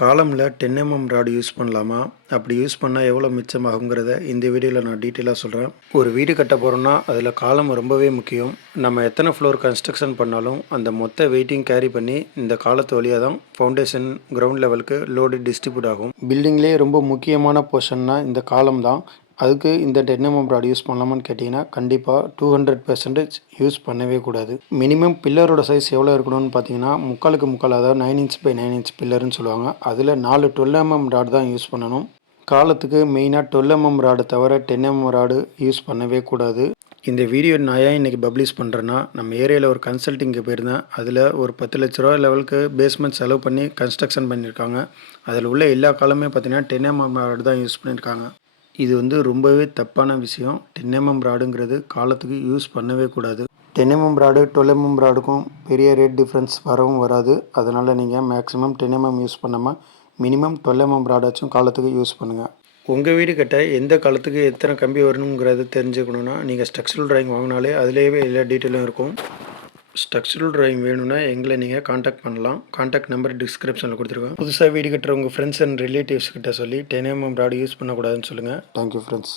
காலமில் 10 rod use பண்ணலாமா? அப்படி use பண்ணால் எவ்வளோ மிச்சமாகுங்கிறத இந்த வீடியோவில் நான் டீட்டெயிலாக சொல்கிறேன். ஒரு வீடு கட்ட போகிறோன்னா அதில் காலம் ரொம்பவே முக்கியம். நம்ம எத்தனை ஃப்ளோர் கன்ஸ்ட்ரக்ஷன் பண்ணாலும் அந்த மொத்த வெயிட்டிங் கேரி பண்ணி இந்த காலத்து வழியாக தான் ஃபவுண்டேஷன் கிரவுண்ட் லெவலுக்கு லோடு டிஸ்ட்ரிபியூட் ஆகும். பில்டிங்லேயே ரொம்ப முக்கியமான போர்ஷன்னா இந்த காலம் தான். அதுக்கு இந்த 10 ராட் யூஸ் பண்ணலாமான்னு கேட்டிங்கன்னா கண்டிப்பாக 200% யூஸ் பண்ணவே கூடாது. மினிமம் பில்லரோட சைஸ் எவ்வளோ இருக்கணும்னு பார்த்தீங்கன்னா 3/4 அதாவது 9 இன்ச் பை 9 இன்ச் பில்லர்னு சொல்லுவாங்க. அதில் 4 12 ராட் தான் யூஸ் பண்ணணும். காலத்துக்கு மெயினாக 12 ராடு தவிர 10 ராடு யூஸ் பண்ணவே கூடாது. இந்த வீடியோ நான் ஏன் இன்றைக்கி பப்ளிஷ் பண்ணுறேன்னா, நம்ம ஏரியாவில் ஒரு கன்சல்ட்டிங்க்கு போயிருந்தேன். அதில் ஒரு 10 லட்ச ரூபா லெவலுக்கு பேஸ்மெண்ட் செலவு பண்ணி கன்ஸ்ட்ரக்ஷன் பண்ணியிருக்காங்க. அதில் உள்ள எல்லா காலமே பார்த்தீங்கன்னா 10 ராடு தான் யூஸ் பண்ணியிருக்காங்க. இது ரொம்பவே தப்பான விஷயம். 10 ராடுங்கிறது காலத்துக்கு யூஸ் பண்ணவே கூடாது. 10 ராடு 12 ராடுக்கும் பெரிய ரேட் டிஃப்ரென்ஸ் வரவும் வராது. அதனால் நீங்கள் மேக்ஸிமம் 10 யூஸ் பண்ணாமல் மினிமம் 12 ராடாச்சும் காலத்துக்கு யூஸ் பண்ணுங்கள். உங்கள் வீடு கட்ட எந்த காலத்துக்கு எத்தனை கம்பி வரணுங்கிறத தெரிஞ்சுக்கணுன்னா நீங்கள் ஸ்ட்ரக்சரல் டிராயிங் வாங்கினாலே அதிலேயே எல்லா டீட்டெயிலும் இருக்கும். ஸ்ட்ரக்சரல் டிராயிங் வேணும்னா எங்களை நீங்கள் காண்டாக்ட் பண்ணலாம். காண்டாக்ட் நம்பர் டிஸ்கிரிப்ஷனில் கொடுத்துருக்கோம். புதுசாக வீடு கட்டுற உங்கள் ஃப்ரெண்ட்ஸ் அண்ட் ரிலேட்டிவ்ஸ் கிட்ட சொல்லி 10 ராடு யூஸ் பண்ணக்கூடாதுன்னு சொல்லுங்கள். Thank you friends.